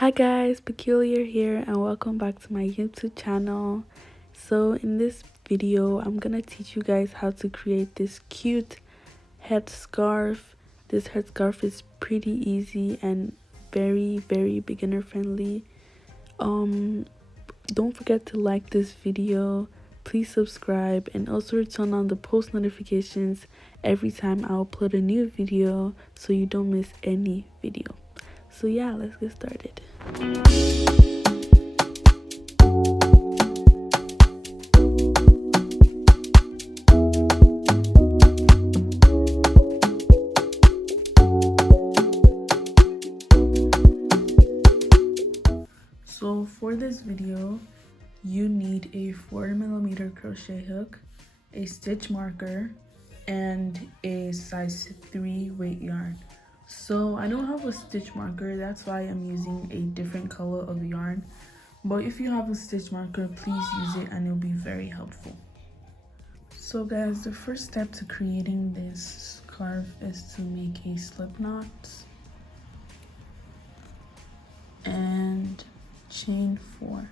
Hi guys, Peculiar here and welcome back to my YouTube channel. So in this video, I'm gonna teach you guys how to create this cute headscarf. This headscarf is pretty easy and very beginner friendly. Don't forget to like this video, please subscribe, and also turn on the post notifications every time I upload a new video so you don't miss any video. So yeah, let's get started. So for this video, you need a 4mm crochet hook, a stitch marker, and a size 3 weight yarn. So I don't have a stitch marker, that's why I'm using a different color of yarn. But if you have a stitch marker, please use it and it'll be very helpful. So guys, the first step to creating this scarf is to make a slip knot and chain 4.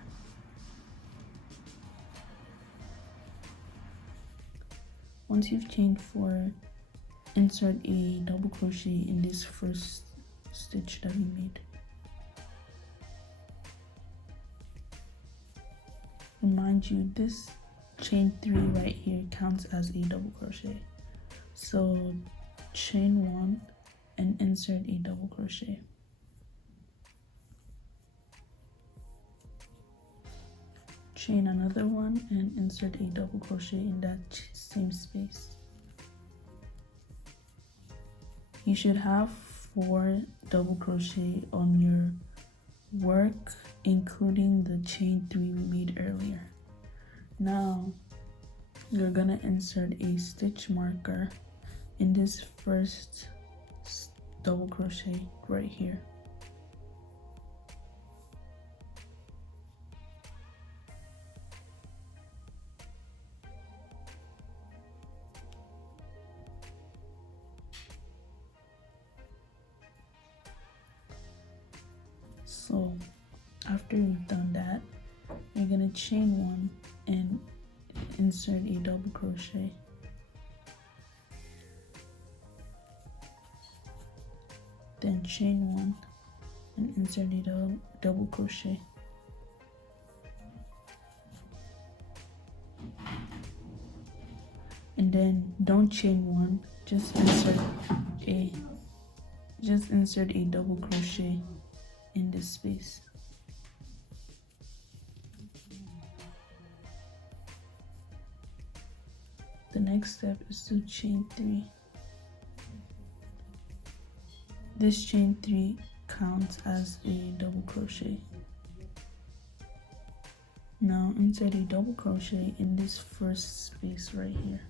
Once you've chained 4, insert a double crochet in this first stitch that we made. Remind you, this chain 3 right here counts as a double crochet. So chain 1 and insert a double crochet. Chain another one and insert a double crochet in that same space. You should have 4 double crochet on your work, including the chain 3 we made earlier. Now you're gonna insert a stitch marker in this first double crochet right here. So after you've done that, you're gonna chain 1 and insert a double crochet. Then chain 1 and insert a double crochet. And then don't chain 1, just insert a double crochet in this space. The next step is to chain 3. This chain 3 counts as a double crochet. Now insert a double crochet in this first space right here.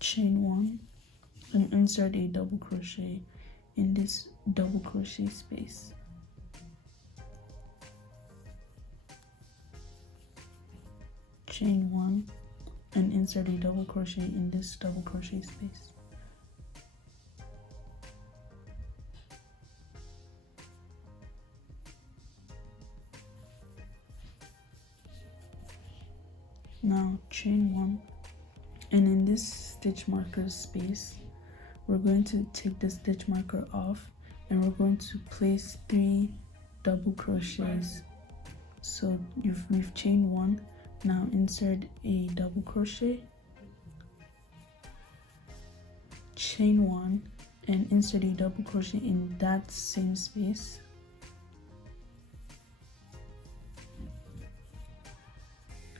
Chain 1 and insert a double crochet in this double crochet space. Chain 1 and insert a double crochet in this double crochet space. Now chain 1, and in this stitch marker space, we're going to take the stitch marker off and we're going to place 3 double crochets. So we've chained 1. Now insert a double crochet, chain 1 and insert a double crochet in that same space.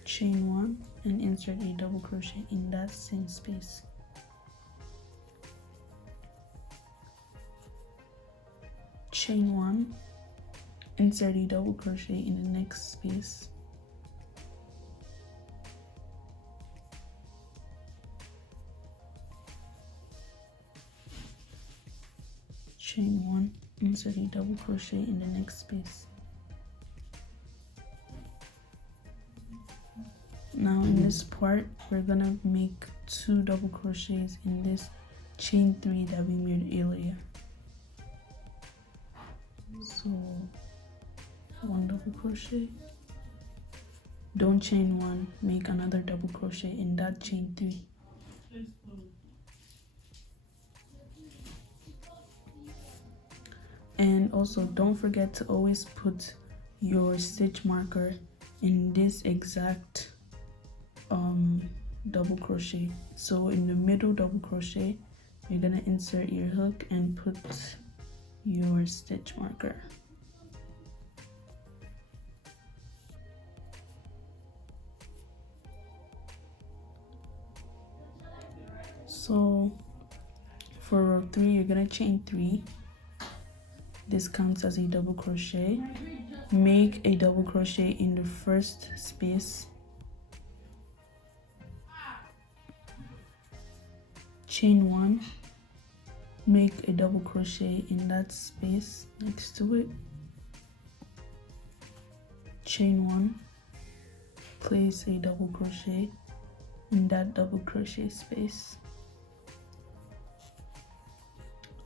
Chain 1 and insert a double crochet in that same space. Chain 1, insert a double crochet in the next space. Chain 1, insert a double crochet in the next space. Now in this part, we're gonna make 2 double crochets in this chain 3 that we made earlier. So 1 double crochet, don't chain 1, make another double crochet in that chain 3. And also don't forget to always put your stitch marker in this exact double crochet. So in the middle double crochet, you're gonna insert your hook and put your stitch marker. So for row 3, you're gonna chain 3. This counts as a double crochet. Make a double crochet in the first space, chain 1, make a double crochet in that space next to it, chain 1, place a double crochet in that double crochet space,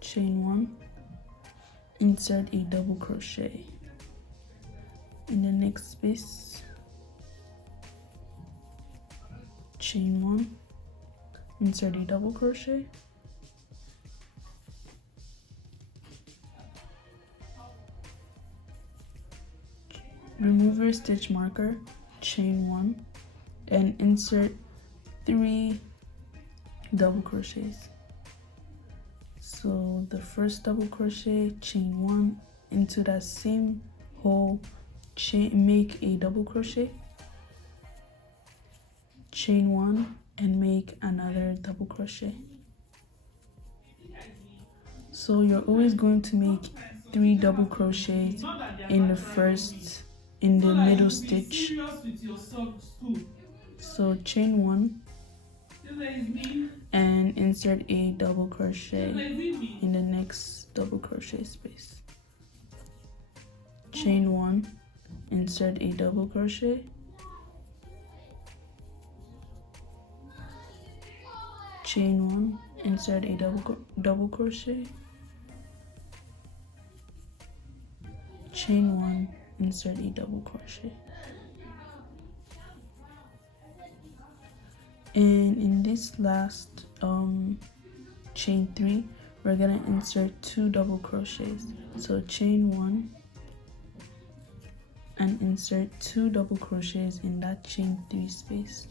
chain 1, insert a double crochet in the next space, chain 1, insert a double crochet, remove your stitch marker, chain 1, and insert 3 double crochets. So the first double crochet, chain 1 into that same hole, make a double crochet, chain 1, and make another double crochet. So you're always going to make 3 double crochets in the middle stitch. So chain 1 and insert a double crochet in the next double crochet space, chain 1, insert a double crochet, chain 1, insert a double crochet, chain 1, insert a double crochet. And in this last chain 3, we're gonna insert 2 double crochets. So chain 1 and insert 2 double crochets in that chain 3 space.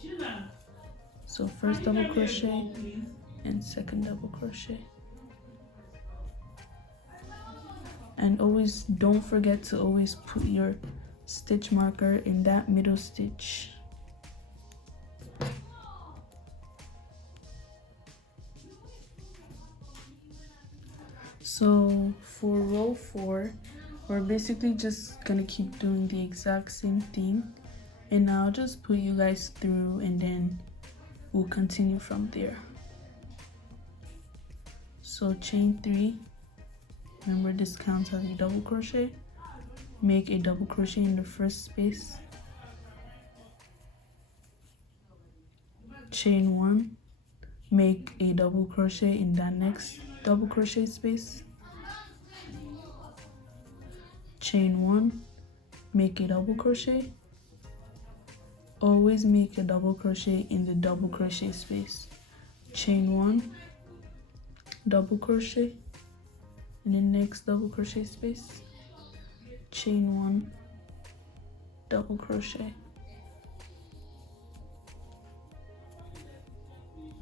So first double crochet and second double crochet. And always don't forget to always put your stitch marker in that middle stitch. So for row 4, we're basically just gonna keep doing the exact same thing, and I'll just put you guys through and then we'll continue from there. So chain 3, remember this counts as a double crochet, make a double crochet in the first space, chain 1, make a double crochet in that next double crochet space, chain 1, make a double crochet, always make a double crochet in the double crochet space, chain 1, double crochet in the next double crochet space, chain 1, double crochet,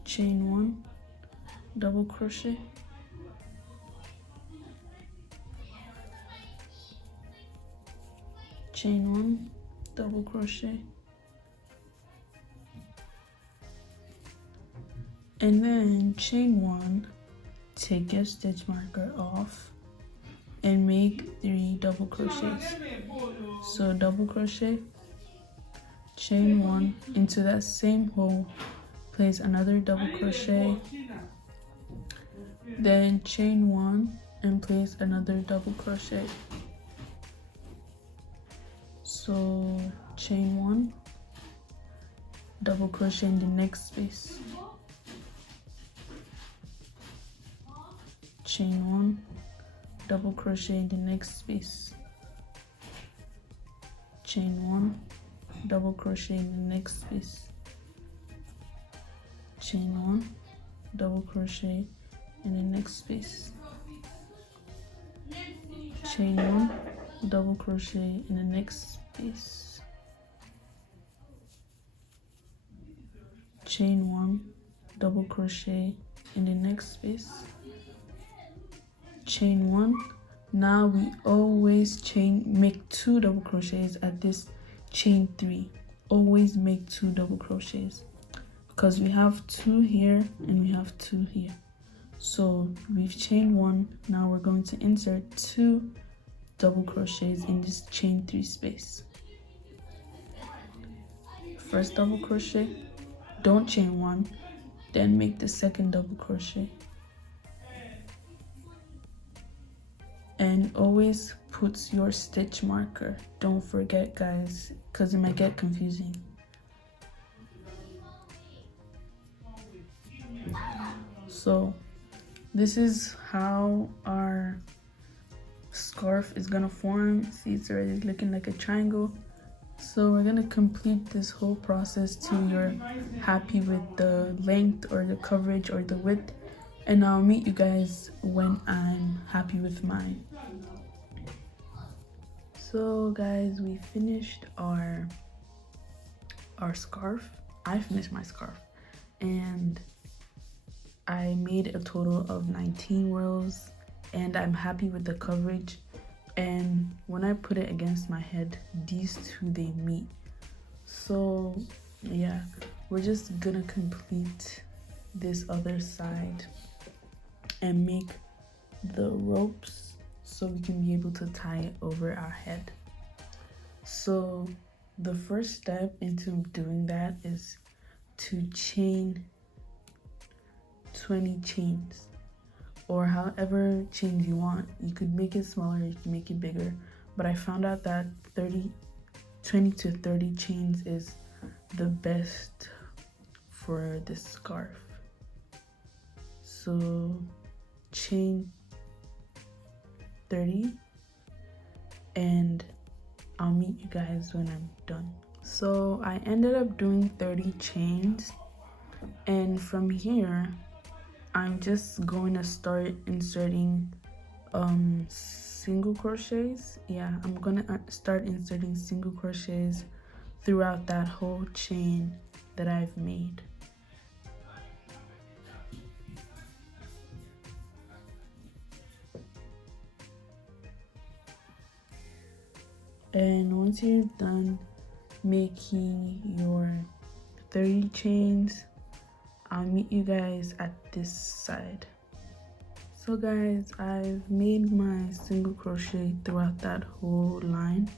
chain 1, double crochet, chain 1, double crochet, and then chain 1, take your stitch marker off and make 3 double crochets. So double crochet, chain 1 into that same hole, place another double crochet, then chain 1 and place another double crochet. So chain 1, double crochet in the next space, chain 1, double crochet in the next space, chain 1, double crochet in the next space, chain 1, double crochet in the next space, chain 1, double crochet in the next space, chain 1, double crochet in the next space, chain 1. Now we always make 2 double crochets at this chain 3. Always make 2 double crochets because we have 2 here and we have 2 here. So we've chained 1. Now we're going to insert 2 double crochets in this chain 3 space. First double crochet, don't chain 1, then make the second double crochet. And always put your stitch marker. Don't forget, guys, because it might get confusing. So this is how our scarf is gonna form. See, it's already looking like a triangle. So we're gonna complete this whole process till you're happy with the length or the coverage or the width, and I'll meet you guys when I'm happy with mine. So guys, we finished our scarf. I finished my scarf and I made a total of 19 rows, and I'm happy with the coverage. And when I put it against my head, these two, they meet. So yeah, we're just gonna complete this other side and make the ropes so we can be able to tie it over our head. So the first step into doing that is to chain 20 chains, or however chains you want. You could make it smaller, you can make it bigger, but I found out that 20 to 30 chains is the best for this scarf. So chain 30 and I'll meet you guys when I'm done. So I ended up doing 30 chains, and from here I'm just going to start inserting single crochets. Yeah, I'm gonna start inserting single crochets throughout that whole chain that I've made. And once you're done making your 30 chains, I'll meet you guys at this side. So guys, I've made my single crochet throughout that whole line,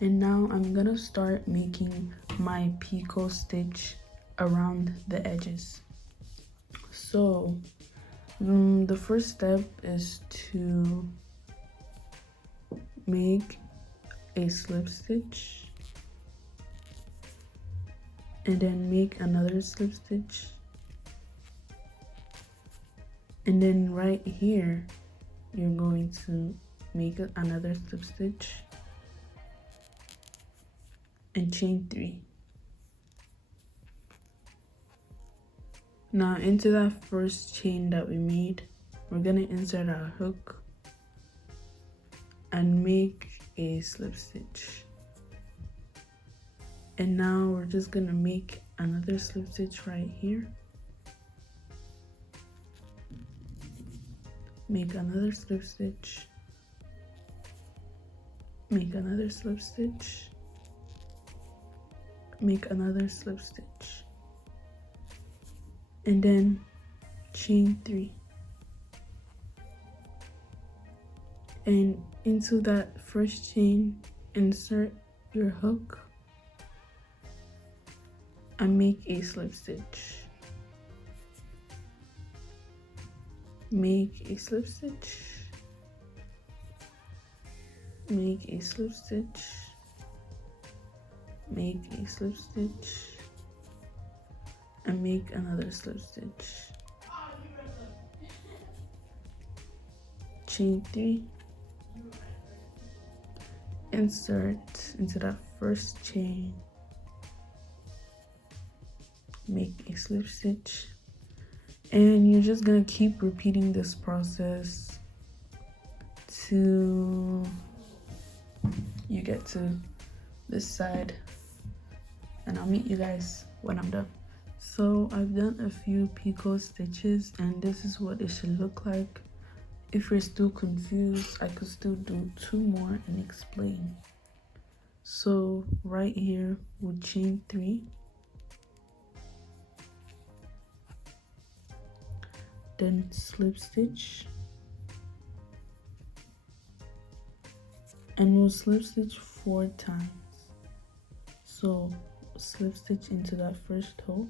and now I'm gonna start making my picot stitch around the edges. So the first step is to make a slip stitch and then make another slip stitch, and then right here you're going to make another slip stitch and chain 3. Now into that first chain that we made, we're gonna insert our hook and make a slip stitch. And now we're just gonna make another slip stitch right here, make another slip stitch, make another slip stitch, make another slip stitch, and then chain 3. And into that first chain, insert your hook and make a slip stitch. Make a slip stitch, make a slip stitch, make a slip stitch, and make another slip stitch. chain 3, insert into that first chain, make a slip stitch, and you're just gonna keep repeating this process till you get to this side, and I'll meet you guys when I'm done. So I've done a few picot stitches, and this is what it should look like. If you're still confused, I could still do 2 more and explain. So right here we'll chain 3, then slip stitch, and we'll slip stitch 4 times. So slip stitch into that first hole,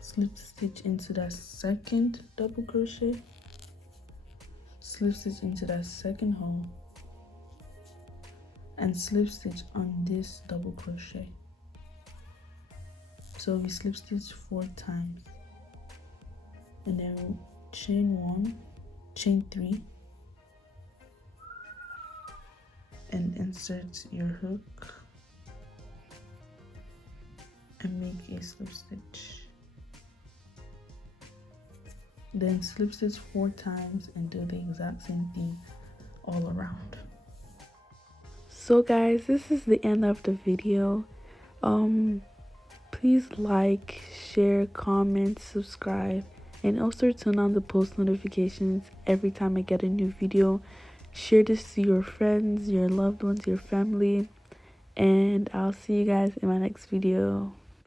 slip stitch into that second double crochet, slip stitch into that second hole, and slip stitch on this double crochet. So we slip stitch 4 times, and then chain 1, chain 3, and insert your hook and make a slip stitch. Then slip stitch 4 times and do the exact same thing all around. So guys, this is the end of the video. Please like, share, comment, subscribe, and also turn on the post notifications every time I get a new video. Share this to your friends, your loved ones, your family, and I'll see you guys in my next video.